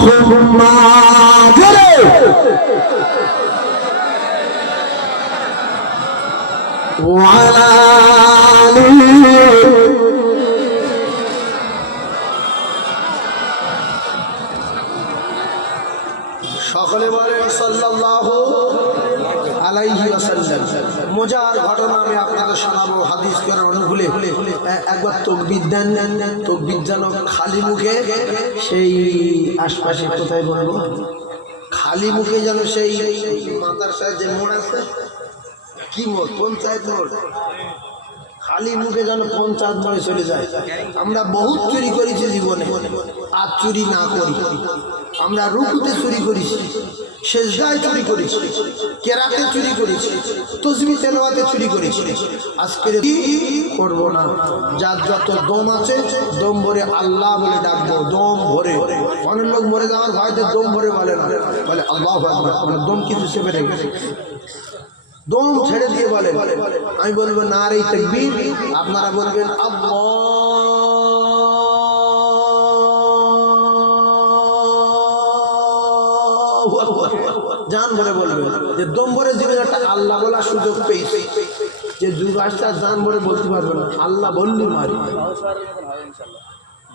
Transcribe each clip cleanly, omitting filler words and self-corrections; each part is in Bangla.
হুম্মা জোরে ওয়ালা সকলে বলে সাল্লাল্লাহু আলাইহি ওয়াসাল্লাম। মজার ঘটনা আমি আপনাদের শোনাবো হাদিস করার অনুকূলে। একবার তাকবীর দেন, তাকবীর যেন খালি মুখে সেই আশপাশে কোথায় বলবো, খালি মুখে যেন সেই মাদ্রাসায় যে মোড় আছে, কি মোড়, পঞ্চায়েত মোড়, খালি মুখে যেন পঞ্চায়েত মোড়ে চলে যায়। আমরা বহুত চুরি করেছি জীবনে, আর চুরি না করি। আমরা রুকুতে চুরি করেছি, সেজদায় চুরি করেছি, কেরাতে চুরি করেছি, তাসবিহ তেলাওয়াতে চুরি করেছি। আজকে করব না। যার যত দম আছে দম ভরে আল্লাহ বলে ডাকবো, দম ভরে। অনেক লোক মরে যাওয়ার ভয়তে দম ভরে বলে না, বলে আল্লাহু আকবার, মানে দম কিছু চেপে রেখেছে, দম ছেড়ে দিয়ে বলে। আমি বলবো নারে তাকবীর, আপনারা বলবেন আল্লাহ। জান ভরে বলবেন, যে দম ভরে জীবনে একটা আল্লাহ বলার সুযোগ পেয়েছে। যে যুগ আসছে জান ভরে বলতে পারবে না, আল্লাহ বললি মারি।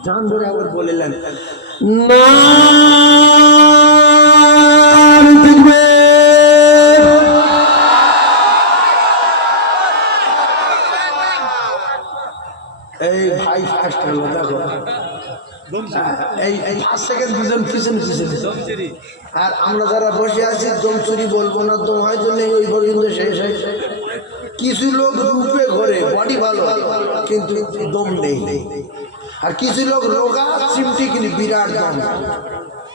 জান ভরে আবার বললেন না এই ভাই ফার্স্ট হলো, দেখো এই 5 সেকেন্ড দুজন পিছনে পিছনে। আর আমরা যারা বসে আছি দম চুরি বলবো না, দম হয়তো নেই, ওই পর্যন্ত শেষ হয়ে। কিছু লোক রূপে ঘরে বডি ভালো কিন্তু দম নেই, আর কিছু লোক রোগা চিমটি কিন্তু বিরাট দম।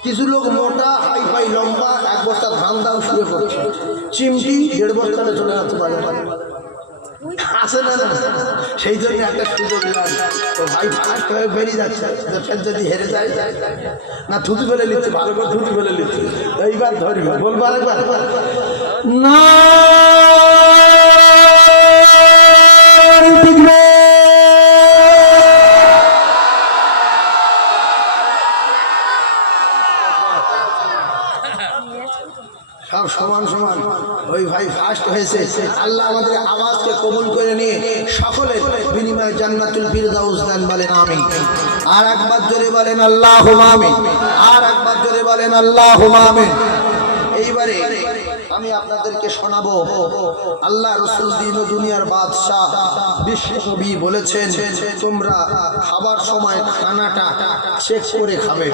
কিছু লোক মোটা হাই ফাই লম্বা, এক বস্তা ধান দাম শুয়ে পড়ছে, চিমটি 1.5 বস্তাতে চলে যেতে পারে, আসে না। সেই জন্য একটা সুযোগ তো ভাই ফার্স্ট হয়ে বেরিয়ে যাচ্ছে, ফের যদি হেরে যায় না, থুতু ফেলে নিচ্ছে, ভালো করে থুতু ফেলে নিচ্ছে। এইবার ধরবে, বলবো আরেকবার না সব সমান সমান। ওই ভাই ফার্স্ট হয়েছে। আল্লাহ আমাদের আওয়াজকে কবুল করে নিয়ে সকলের বিনিময়ে জান্নাতুল ফিরদাউস দান বলেন আমিন। আর একবার জোরে বলেন আল্লাহুম্মা আমিন। আর একবার জোরে বলেন আল্লাহুম্মা আমিন। এইবারে আমি আপনাদেরকে শোনাবো আল্লাহ রাসূল দিন ও দুনিয়ার বাদশা বিশ্বনবী বলেছেন, তোমরা খাবার সময় খানাটা চেক করে খাবে।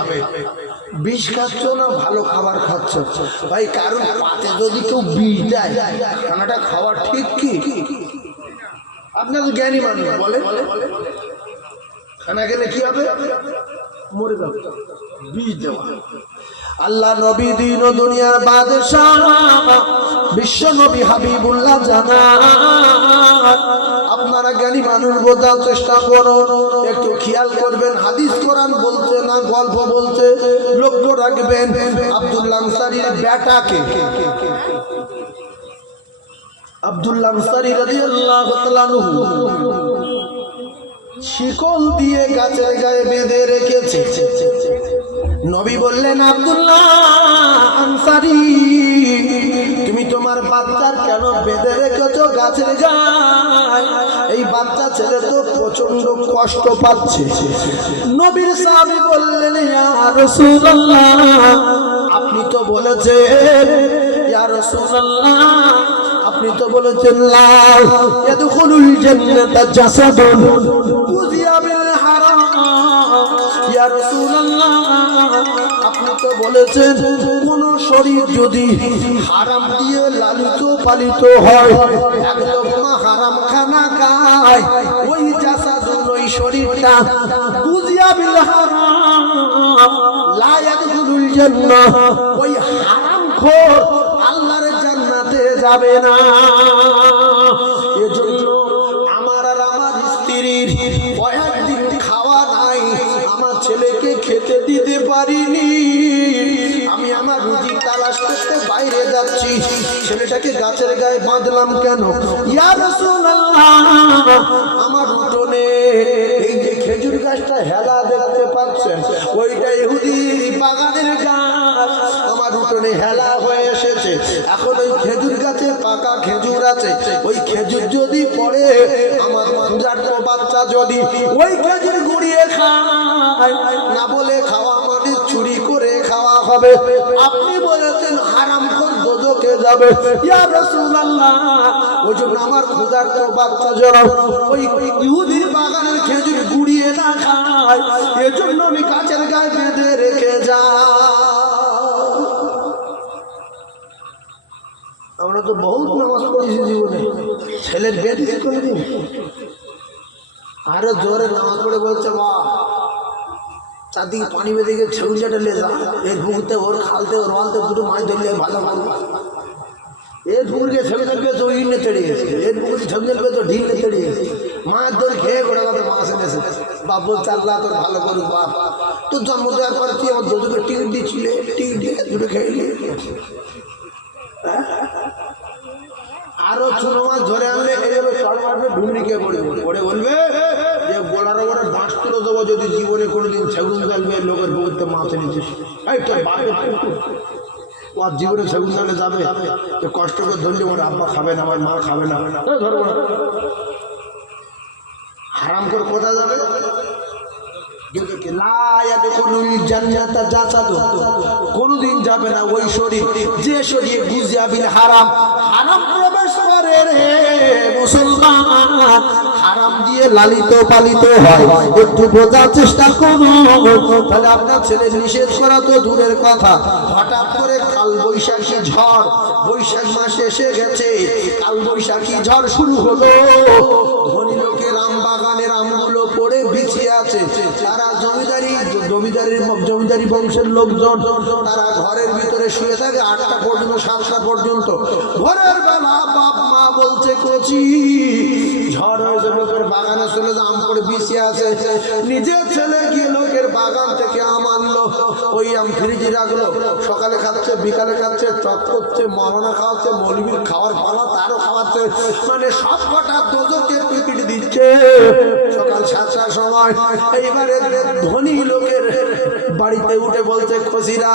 বিষ খাচ্ছ না ভালো খাবার খাচ্ছ? ভাই কারণ পাতে যদি কেউ বিষ দেয় খানাটা খাওয়া ঠিক কি? আপনার তো জ্ঞানী মানুষ বলে, খানা গেলে কি হবে? মরে যাবে, বিষ দেওয়া। আল্লাহ নবী দিন ও দুনিয়ার বাদশাহ বিশ্ব নবী হাবিবুল্লাহ জানান, আপনারা জ্ঞানী মানুষ বোঝার চেষ্টা করুন, একটু খেয়াল করবেন। হাদিস কোরআন বলছে না গল্প বলছে, লক্ষ্য রাখবেন। আব্দুল্লাহ আনসারীর বেটাকে, আব্দুল্লাহ আনসারী রাদিয়াল্লাহু তাআলা আনহু শিকল দিয়ে গাছের গায়ে বেঁধে রেখেছে। নবী বললেন, আব্দুল্লাহ আনসারী, তুমি তোমার বাচ্চার কেন বেঁধে রেখেছো গাছের গায়ে? এই বাচ্চা ছেলে তো প্রচন্ড কষ্ট পাচ্ছে। নবীর সাহাবী বললেন, ইয়া রাসূলুল্লাহ, আপনি তো বলেছেন, ইয়া রাসূলুল্লাহ, আপনি তো বলেছেন লা ইয়াদখুলুল জান্নাতা জাসাদুন উযিয়া বিল হারাম। ইয়া রাসূলুল্লাহ, আপনি তো বলেছেন কোন শরীর যদি হারাম দিয়ে লালিত পালিত হয়, একদম হারাম খানা খায়, ওই জাসাদুন, ওই শরীরটা উযিয়া বিল হারাম লা ইয়াদখুলুল জান্নাহ, ওই হারামখোর আল্লাহর জান্নাতে যাবে না। এজন্য আমার আর আমার স্ত্রীর কয়েকদিন খাওয়া নাই, আমার ছেলেকে খেতে দিতে পারিনি। আমি আমার রুজি তালাশ করতে বাইরে যাচ্ছি, ছেলেটাকে গাছের গায়ে বাঁধলাম কেন? ইয়া রাসূলুল্লাহ, আমার উঠোনে এই যে খেজুর গাছটা হেলা দেখতে পাচ্ছেন, ওইটা ইহুদির বাগানের বাগানে হেলা হয়ে এসেছে, এখন ওই খেজুর গাছে পাকা খেজুর আছে, ওই খেজুর যদি পড়ে আমার ক্ষুধার্ত বাচ্চা যদি ওই খেজুর গুড়িয়ে খায়, না বলে খাওয়া মানে চুরি করে খাওয়া হবে। আপনি বলেছেন হারামখোর দোজখে যাবে, ইয়া রাসূলুল্লাহ ওই জন্য আমার ক্ষুধার্ত বাচ্চা যেন ওই ইহুদির বাগানের খেজুর গুড়িয়ে না খায়, এজন্য আমি গাছের গায়ে বেঁধে রেখে যাই। আমরা তো বহুত নামাজ পড়েছি জীবনে, ছেলের বিয়ে দিতে কোনোদিন আরো জোরে নামাজ পড়ে বলছে বা চারদিকে পানি বেঁধে গিয়ে ছেউচাটা লে যা, এর পুকুরতে ওর খালতে ওর ওয়ালতে দুটো মাছ ধরলে ভালো করবো। এর পুকুরকে ছেড়ে থাকবে তো ইনে তেড়ে গেছে, এর পুকুরে ছেড়ে থাকবে তো ঢিলে তেড়ে গেছে, মাছ ধরে খেয়ে গোড়া কথা মাছ এনেছে। বাপ বলছে আল্লাহ তোর ভালো করুক, বাপ তোর জন্ম দেওয়ার পরে তুই আমার দুটোকে টিকিট দিচ্ছিলে, টিকিট দিয়ে দুটো খেয়ে নিয়ে আরো ছোট মাছ ধরে আনলে এইভাবে চড় মারবে, ঢুমরিকে পড়বে, পড়ে বলবে যে গোলার ওপরে বাঁশ তুলে দেবো যদি জীবনে কোনোদিন সেগুন জালবে লোকের পুকুরতে মাছ এনেছিস, এই তোর বাপের পুকুর ও জীবনে সেগুন জালে যাবে, তো কষ্ট করে ধরলে ওর আব্বা খাবে না, আমার মা খাবে না, ধরবো না। হারাম করে কোথায় যাবে? কোনদিন যাবে না ওই শরীর যে শরীরে গুজিয়াবিল হারাম, হারাম প্রবেশ করে রে মুসলমান, হারাম দিয়ে লালিত পালিত হয়। একটু বোঝার চেষ্টা করুন, তাহলে আপনার ছেলে নিষেধ করা তো দূরের কথা, হঠাৎ করে কাল বৈশাখী ঝড়, বৈশাখ মাসে এসে গেছে, কাল বৈশাখী ঝড় শুরু হলো, ধনী লোকের আম বাগানের আমগুলো পড়ে বিছিয়ে আছে, তারা জমিদারি বংশের লোকজন, তারা ঘরের ভিতরে শুয়ে থাকে 8টা পর্যন্ত 7টা পর্যন্ত। ভোরের বেলা বাপ মা বলছে কচি ঝড় হয়েছে, লোকের বাগানে চলে যে আম পড়ে বিছিয়ে আছে, নিজের ছেলে গিয়ে লোকের বাগান থেকে আম আনলো, ওই আম ফ্রিজে রাখলো, সকালে খাচ্ছে বিকালে খাচ্ছে, চট করছে, মরনা খাওয়াচ্ছে, মৌলবীর খাওয়ার পালা তারও খাওয়াচ্ছে, মানে সব কটা দোজখকে পিপিট দিচ্ছে সকাল 7টার সময়। এইবারে ধনী লোকের বাড়িতে উঠে বলছে খসিরা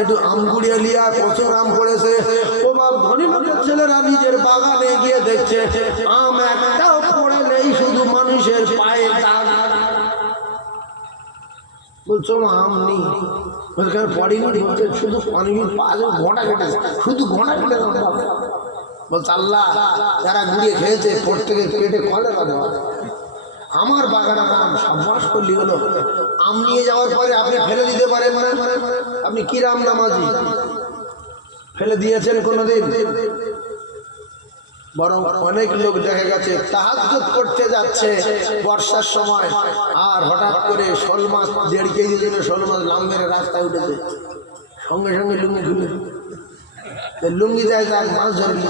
একটু আম গুড়িয়ে লিয়া, প্রচুর আম পড়েছে। ও বাপ, ধনী লোকের ছেলেরা নিজের বাগানে গিয়ে দেখছে আম একটাও পড়ে নেই, শুধু মানুষের পায়ে দাগ। বলছো আম নেই, পড়িনি, বলছে শুধু পানির পাশে ঘোঁটা কেটেছে, শুধু ঘোঁটা কেটে বলছে আল্লাহ যারা গুড়িয়ে খেয়েছে প্রত্যেকের পেটে কলেরা দেওয়া। আমার বাগানে আম সাব্বাস করলি হলো, আম নিয়ে যাওয়ার পরে আপনি ফেলে দিতে পারেন না, আপনি কি রাম নামাজি ফেলে দিয়েছেন কোনোদিন? বরং অনেক লোক দেখা গেছে তাহাজ্জুদ করতে যাচ্ছে বর্ষার সময়, আর হঠাৎ করে শোল মাছ 1.5 কেজি দিলে শোল মাছ লাম মেরে রাস্তায় উঠেছে, সঙ্গে সঙ্গে লুঙ্গি খুলে লুঙ্গি যায় যাক মাছ ধরবি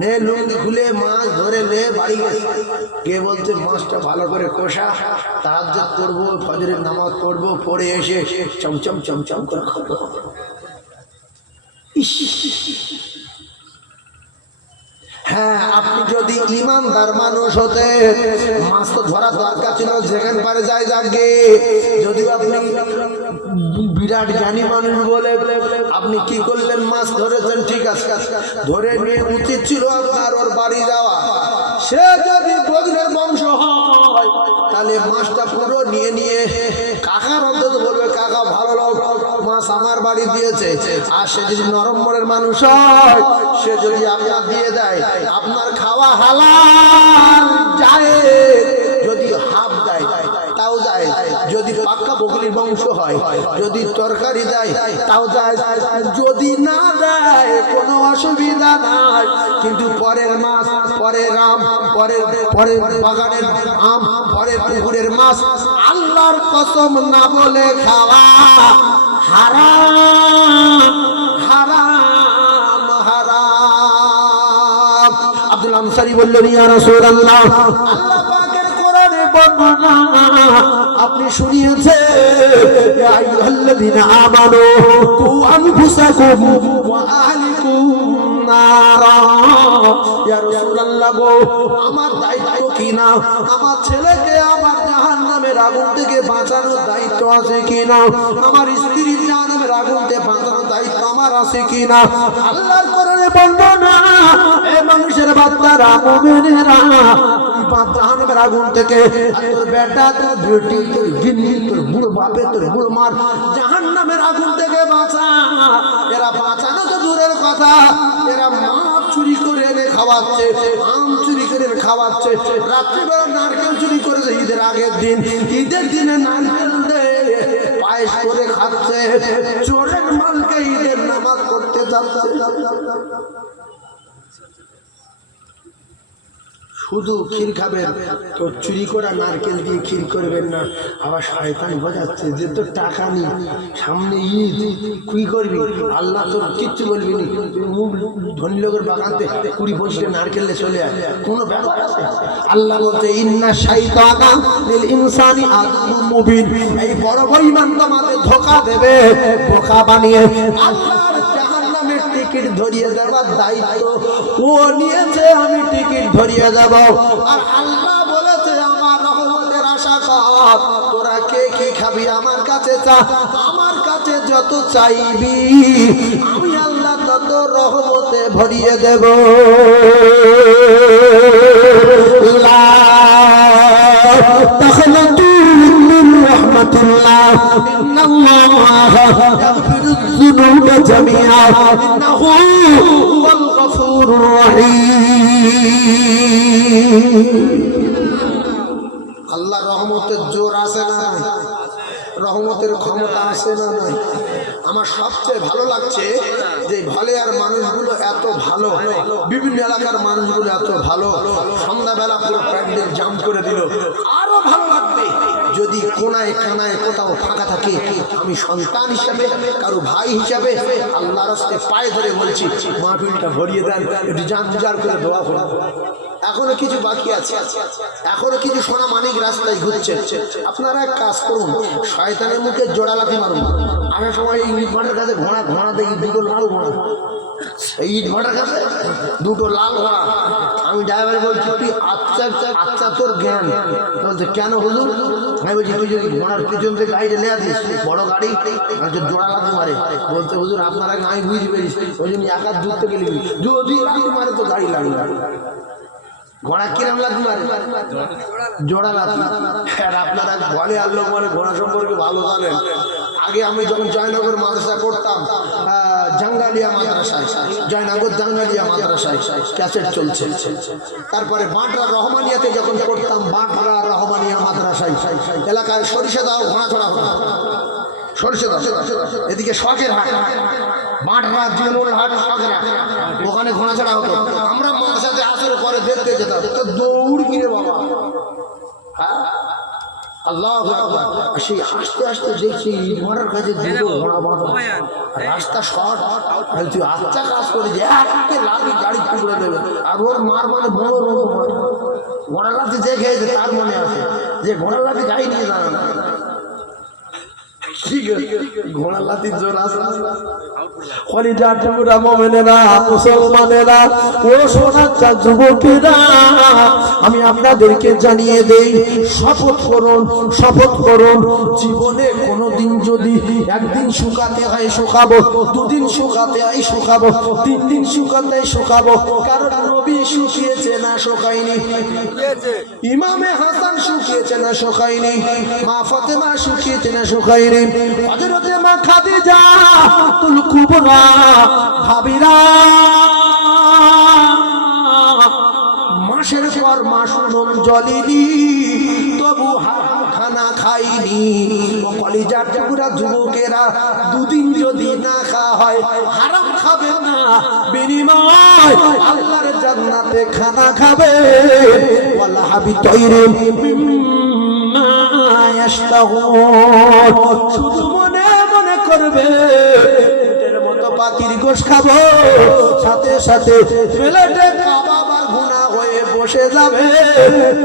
নে, লুঙ্গি খুলে মাছ ধরে নে বাড়ি গেছে, গিয়ে বলছে মাছটা ভালো করে কষা, তাহাজ্জুদ করবো, ফজরের নামাজ পড়বো, পড়ে এসে চমচম চমচম করে খাবো। হ্যাঁ, আপনি যদি ইমানদার মানুষ হতে মাছ তো ধরা দরকার ছিল, যেখান পারে যায় যাকে। যদি আপনি বিরাট জ্ঞানী মানুষ বলে আপনি কি করলেন, মাছ ধরেছেন, ঠিক আছে, ধরে নিয়ে উচিত ছিল আপনার ওর বাড়ি যাওয়া। সে যদি বজ্রের বংশ হয় তাহলে মাছটা পুরো নিয়ে নিয়ে কাকার অন্তত বলবে কাকা ভালো লোক, মাছ আমার বাড়ি দিয়েছে। আর সে যদি নরম মনের মানুষ হয়, সে যদি আপনার দিয়ে দেয়, আপনার খাওয়া হালাল যায়, যদি হাফ দেয় তাও যায়, যদি পাক্কা বকরির বংশ হয়, যদি তরকারি দেয় তাও যায়, যদি না দেয় কোনো অসুবিধা নাই। কিন্তু পরের মাছ, পরের আম, পরের বাগানের আম, পরের পুকুরের মাছ আল্লাহর কসম না বলে খাওয়া হারাম, হারাম, হারাম। আব্দুল আনসারী বললেন ইয়া রাসূলুল্লাহ, আল্লাহ পাকের কোরআনে বর্ণনা আপনি শুনিয়েছেন, ইয়া আইয়ুহাল্লাযীনা আমানু কু আনফুসাকুম ওয়া আহলিকুম নারা। ইয়া রাসূলুল্লাহ গো, আমার দায়িত্ব কি না, আমার ছেলেকে আমার জাহান্নামের আগুন থেকে বাঁচানোর দায়িত্ব আছে কি না, আমার স্ত্রীর জাহান্নামের আগুন থেকে বাঁচানোর দায়িত্ব আছে কিনা। আল্লাহর কোরআনে বর্ণনা, এ মানুষের বাচ্চারা, মুমিনেরা, জাহান্নামের আগুন থেকে তোর বেটা, তোর বেটি, তোর গিন্নি, তোর বুড়ো বাপে, তোর বুড়ো মার জাহান্নামের আগুন থেকে বাঁচা। এরা বাঁচানো তো দূরের কথা, এরা মাছ চুরি করে এনে খাওয়াচ্ছে, আম চুরি করে এনে খাওয়াচ্ছে, রাত্রিবেলা নারকেল চুরি করেছে ঈদের আগের দিন, ঈদের দিনে নারকেল দেয় পায়েস করে খাচ্ছে, চোরের মালকে ঈদের নামাজ করতে যাচ্ছে। শুধু ক্ষীর খাবেন তো চুরি করা নারকেল দিয়ে ক্ষীর করবেন না। আবার শয়তান বোঝাচ্ছে যে তোর টাকা নেই, সামনে ঈদ, কি করবি? আল্লাহ তোর কিচ্ছু বলবি নি, মুখ ধনী লোকের বাগানতে 20-25টা নারকেল চলে আয়, কোনো ব্যাপার আছে? আল্লাহ বলতে ইন্না শাইতানা লিল ইনসানি আদুউম মুবিন, এই বড় বেঈমান তোমাদের ধোঁকা দেবে, বোকা বানিয়ে আল্লাহর জাহান্নামের টিকিট ধরিয়ে দেওয়ার দায়িত্ব ও নিয়েছে, আমি টিকিট ধরিয়ে যাব। আর আল্লাহ বলেছে আমার রহমতের আশা কর, তোরা কে কি খাবি আমার কাছে চা, আমার কাছে যত চাইবি আমি আল্লাহ তত রহমতে ভরিয়ে দেব। লা তাখনাতু মিন রাহমাতিল্লাহ, ইন্নাল্লাহ ইয়াগফিরুয যুনুবা জামিআ, ইন্নাহু হুয়াল গফুরুর রহিম। আল্লাহর রহমতের জোর আছে না নাই? রহমতের ক্ষমতা আছে না নাই? আমার সবচেয়ে ভালো লাগছে যে ভালেয়ার মানুষগুলো এত ভালো, বিভিন্ন এলাকার মানুষগুলো এত ভালো, সন্ধ্যাবেলা পুরো প্যান্ডেল জাম করে দিল। আরো ভালো লাগবে যদি কোনায় কানায় কোথাও ফাঁকা থাকে, আমি সন্তান হিসাবে, কারো ভাই হিসাবে আল্লাহর রাস্তে পায়ে ধরে বলছি মাহফিলটা ভরিয়ে দেন, একটু জান জার করে দোয়া করুন। এখনো কিছু বাকি আছে, এখনো কিছু সোনা মানিক রাস্তায় ঘুরছে। আপনারা এক কাজ করুন, শয়তানের মুখে জোড়া লাথি মারুন। আসার সময় এই ইট ভাটার কাছে ঘোড়া দেখি, দুটো লাল ঘোড়া, এই ইট ভাটার কাছে দুটো লাল ঘোড়া। আমি ড্রাইভার বলছি তুই আচ্ছা আচ্ছা তোর জ্ঞান, বলছে কেন হুজুর? আমি বলছি তুই যদি ঘোড়ার পিছন থেকে গাড়িটা নিয়ে আসিস, বড় গাড়ি জোড়া লাথি মারে। বলছে হুজুর আপনারা আমি বুঝতে পেরেছি, ওই জন্য একা দূর থেকে নিবি, যদি লাথি মারে তো গাড়ি লাগবে। ঘোড়া কিরাম লাথি মারে? জোড়া লাথি। আর আপনারা বলে আল্লাহ মানে ঘোড়া সম্পর্কে ভালো জানেন। আগে আমি যখন জয়নগর মাদ্রাসা করতাম, জাঙ্গালিয়া মাদ্রাসায়, জয়নগর জাঙ্গালিয়া মাদ্রাসায় ক্যাসেট চলছে। তারপরে বাঁটরা রহমানিয়াতে যখন করতাম, বাঁটরা রহমানিয়া মাদ্রাসায় এলাকায় সরিষা দাও ঘোড়া ছড়া হতো, সরিষা দাও। এদিকে শখের হাট, বাঁটরা জিয়ানুরের হাট, শখের হাট, ওখানে ঘোড়া ছড়া হতো। আমরা মাদ্রাসাতে আসরে পরে দেখতে যেতাম, তো দৌড় কিরে বাবা। আল্লাহ সেই আস্তে আস্তে দেখছি ঘোড়ার কাছে দুটো ঘোড়া বাঁধা, রাস্তা শর্ট, তুই আচ্ছা কাজ করে যে একে লাঠি গাড়ি টুকরে দেবে। আর ওর মার মানে বড় রোগ মার, ঘোড়া লাঠি যে খেয়েছে তার মনে আছে যে ঘোড়া লাঠি গাড়ি নিয়ে জানা না। ঘোড়া লাঠির জোর আছে। মুসলমানেরা ও সোনার যুবকেরা, আমি আপনাদেরকে জানিয়ে দেই, শপথ করুন জীবনে কোনোদিন যদি একদিন শুকাতে হয় শুকাবো, দুদিন শুকাতে হয় শুকাবো, 3 দিন শুকাতে হয় শুকাবো। কারণ নবী শুকিয়েছে না শুকায়নি, ইমামে হাসান শুকিয়েছে না শুকায়নি, মা ফাতেমা শুকিয়েছে না শুকায়নি, হযরতে মা খাদিজা তুল কুবরা ভাবিরা মাসের পর মাস নুন জলিনি, তবু হারাম খানা খাইনি। ও কলিজার টুকরা যুবকেরা, 2 দিন যদি না খাওয়া হয় হারাম খাবে না, বিনিময় আল্লাহর জান্নাতে খানা খাবে। ওয়ালা হাবি তাইরিন মিম্মা ইয়াশতাহুন, শুধু মনে মনে করবে এর মতো পাখির গোশ খাবো, সাথে সাথে প্লেটে কাবাব আর গুনাহ হয়ে বসে যাবে।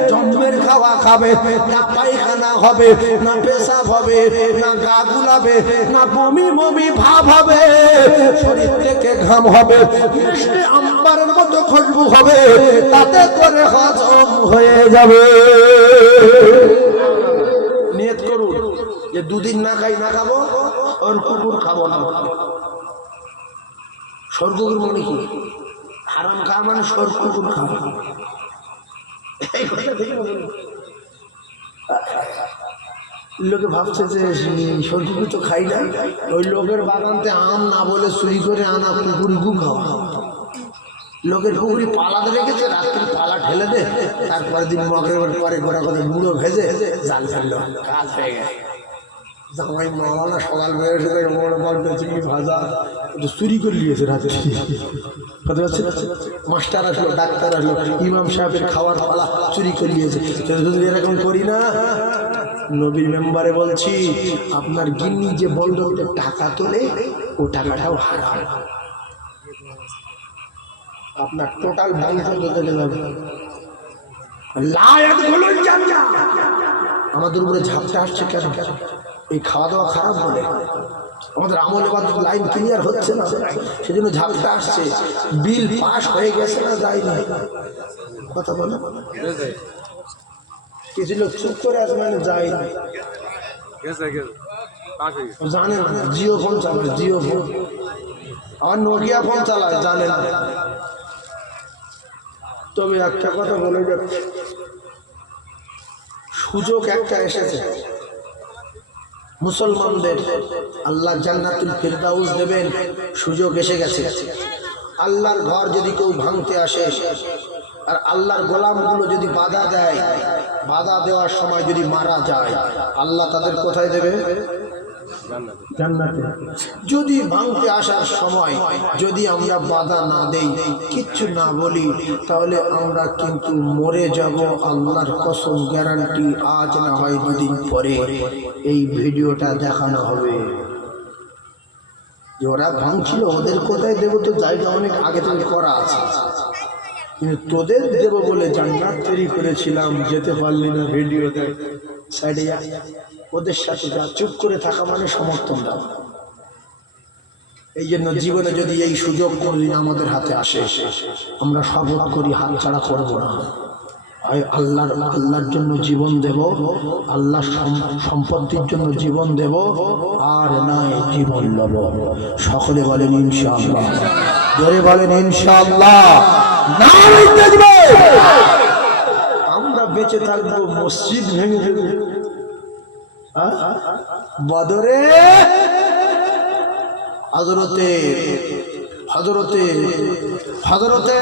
জন্মের খাওয়া খাবে না, পায়খানা হবে না, পেশাব হবে না, গা গুলাবে না, বমি বমি ভাব হবে, শরীর থেকে ঘাম হবে, মিষ্টি আম্বারের মতো খুশবু হবে, তাতে করে হজম হয়ে যাবে। নিয়ত করুন যে 2 দিন না খাই না খাবো, আর কুকুর খাবো না। স্বর্গগুর মানে কি? হারাম খাওয়া মানে স্বর্গগুর খাওয়া। লোকে ভাবছে যে স্বর্গগুর তো খাই না, ওই লোকের বাগানতে আম না বলে চুরি করে আনা পুকুরি গু খাওয়া। লোকের পুকুরি পালাতে রেখেছে, রাত্রে পালা ঠেলে দে, তারপরে দিন মগের পরে গোড়া করে গুঁড়ো ভেজে জাল ফেললো, কাজ হয়ে গেছে। জামাই মাওলানা সকাল বেড়ে চিংড়ি ভাজা একটু চুরি করে নিয়েছে রাতে। কথা বলছে, মাস্টার আসলো, ডাক্তার আসলো, ইমাম সাহেবের খাওয়ার পালা চুরি করে নিয়েছে। যদি এরকম করি না, নবীর মেম্বারে বলছি আপনার গিন্নি যে বলতে টাকা তোলে ও টাকাটাও হারাম, আপনার টোটাল বংশ চলে যাবে। আমাদের উপরে ঝাপটা আসছে কেন? এই খাওয়া দাওয়া খারাপ বলে আমাদের আমল এবাদত লাইন ক্লিয়ার হচ্ছে না, সেজন্য ঝাপটা আসছে। বিল পাস হয়ে গেছে না যায়নি? কথা বলো, কিছু লোক চুপ করে আছে মানে যায়নি, জানে না। জিও ফোন চালায়, জিও ফোন, আর নোকিয়া ফোন চালায়, জানে না। তবে একটা কথা বলে যাচ্ছে, সুযোগ একটা এসেছে মুসলমানদের, আল্লাহ জান্নাতুল ফিরদাউস দেবেন, সুযোগ এসে গেছে। আল্লাহর ঘর যদি কেউ ভাঙতে আসে আর আল্লাহর গোলামগুলো যদি বাধা দেয়, বাধা দেওয়ার সময় যদি মারা যায়, আল্লাহ তাদের কোথায় দেবে? জান্নাতে। যদি ভাঙতে আসার সময় যদি আমরা বাধা না দেই, কিচ্ছু না বলি, তাহলে আমরা কিন্তু মরে যাব, আল্লাহর কসম, গ্যারান্টি। আজ না হয় দুদিন পরে এই ভিডিওটা দেখানো হবে যে ওরা ভাঙছিল, ওদের কোথায় দেবো তো জায়গা অনেক আগে থেকে করা আছে, কিন্তু তোদের দেব বলে জান্নাত তৈরি করেছিলাম, যেতে পারলি না, ভিডিওতে সাইডে যা, ওদের সাথে যা, চুপ করে থাকা মানে সমর্থন দাও। এই জন্য জীবনে যদি এই সুযোগ কোনদিন আমাদের হাতে আসে, আমরা শপথ করি হাত ছাড়া করবো না। আল্লাহর জন্য জীবন দেব, আল্লাহর সম্পত্তির জন্য জীবন দেব, আর নয় জীবন লব। সকলে বলেন ইনশাআল্লাহ, জোরে বলেন ইনশাআল্লাহ। আমরা বেঁচে থাকবো, মসজিদ ভেঙে দেবে বদরে। হযরতে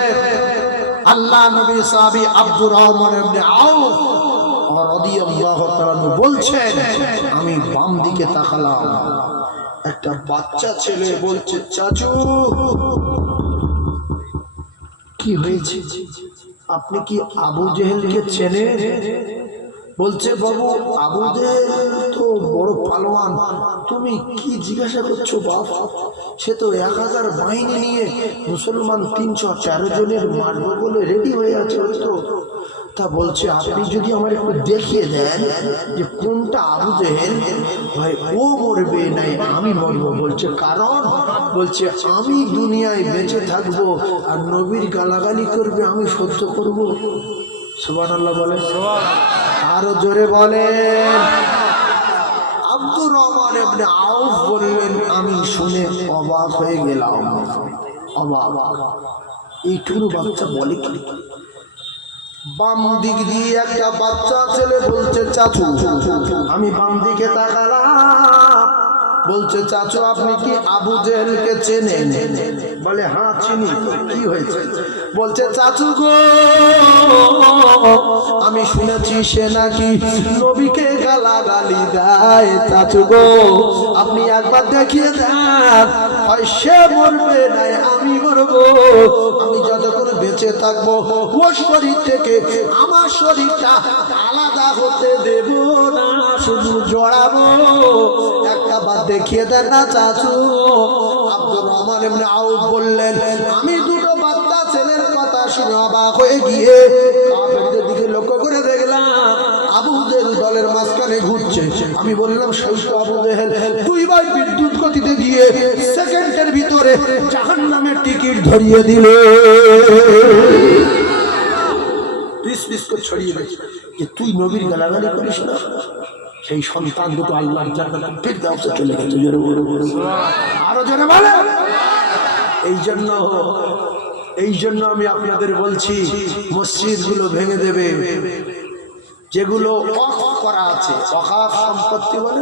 আল্লাহ নবী সাহাবী আব্দুর রহমান ইবনে আউফ রাদিয়াল্লাহু তাআলা বলছেন, আমি বাম দিকে তাকালাম, একটা বাচ্চা ছেলে বলছে, চাচু কি হয়েছে? আপনি কি আবু জেহেলকে চেনেন? বলছে, বাবু আবু জেহেল তো বড় পালোয়ান, তুমি কি জিজ্ঞাসা করছো বাপ? সে তো 1000 বাহিনী নিয়ে মুসলমান 313 জনের মারবো বলে রেডি হয়ে আছে। তো তা বলছে, আপনি যদি আমার একটু দেখিয়ে দেন যে কোনটা আবু জেহেল, ভাই ও মরবে নাই আমি মরবো। বলছে কারণ? বলছে আমি দুনিয়ায় বেঁচে থাকবো আর নবীর গালাগালি করবে আমি সহ্য করব। সুবহানাল্লাহ বলে, আরো জোরে বলেন। আব্দুর রহমান ইবনে আউফ বললেন, আমি শুনে অবাক হয়ে গেলাম, অবাক। এইটুকু বাচ্চা বলে কি? বাম দিক দিয়ে একটা বাচ্চা ছেলে বলছে, চাচু আমি বাম দিকে তাকালাম, বলছে, চাচু আপনি কি আবু জেহেলকে চেনেন? বলে হ্যাঁ চিনি। কি হয়েছে? বলছে, চাচু গো আমি শুনেছি সে নাকি নবীকে গালাগালি দেয়। চাচু গো আপনি একবার দেখিয়ে দেন, হয় সে মরবে নাই আমি মরবো। আমি যতক্ষণ বেঁচে থাকবো ও শরীর থেকে আমার শরীরটা আলাদা হতে দেব না, শুধু জড়াবো। একটা বার দেখিয়ে দেন না চাচু। আব্দুর রহমান ইবনে আউফ বললেন, আমি দুটো বাচ্চা ছেলের কথা শুনে অবাক হয়ে গিয়ে কাফেরদের দিকে লক্ষ্য করে দেখলাম আবু জেহেল দলের মাঝখানে ঘুরছে। আমি বললাম, সেই তো আবু জেহেল, তুই ভাই বিদ্যুৎ গতিতে গিয়ে সেকেন্ডের ভিতরে জাহান্নামের টিকিট ধরিয়ে দিলে। পিস করে ছড়িয়ে দিয়েছে যে তুই নবীর গালাগালি করিস না, সেই সন্তান দুটো আল্লাহর জান্নাতে ফিরদাউসে চলে গেছে। জোরে বলো, আরো জোরে বলো। এই জন্য আমি আপনাদের বলছি মসজিদগুলো ভেঙে দেবে, যেগুলো ওয়াকফ করা আছে, ওয়াকফ সম্পত্তি বলে